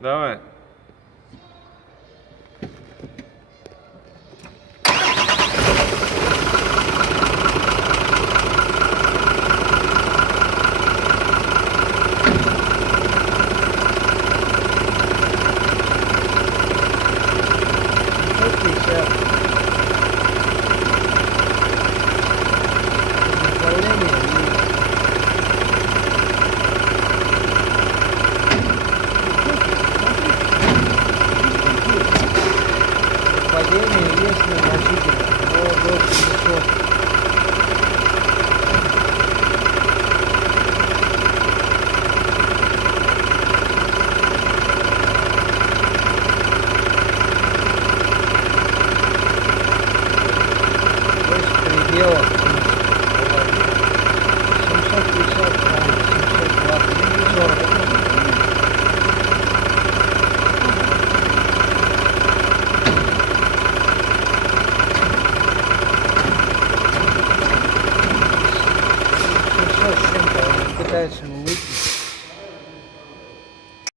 Давай. Падение есть незначительно, но дождь несет. То есть в пределах 750, 720, 40. Пытается выйти.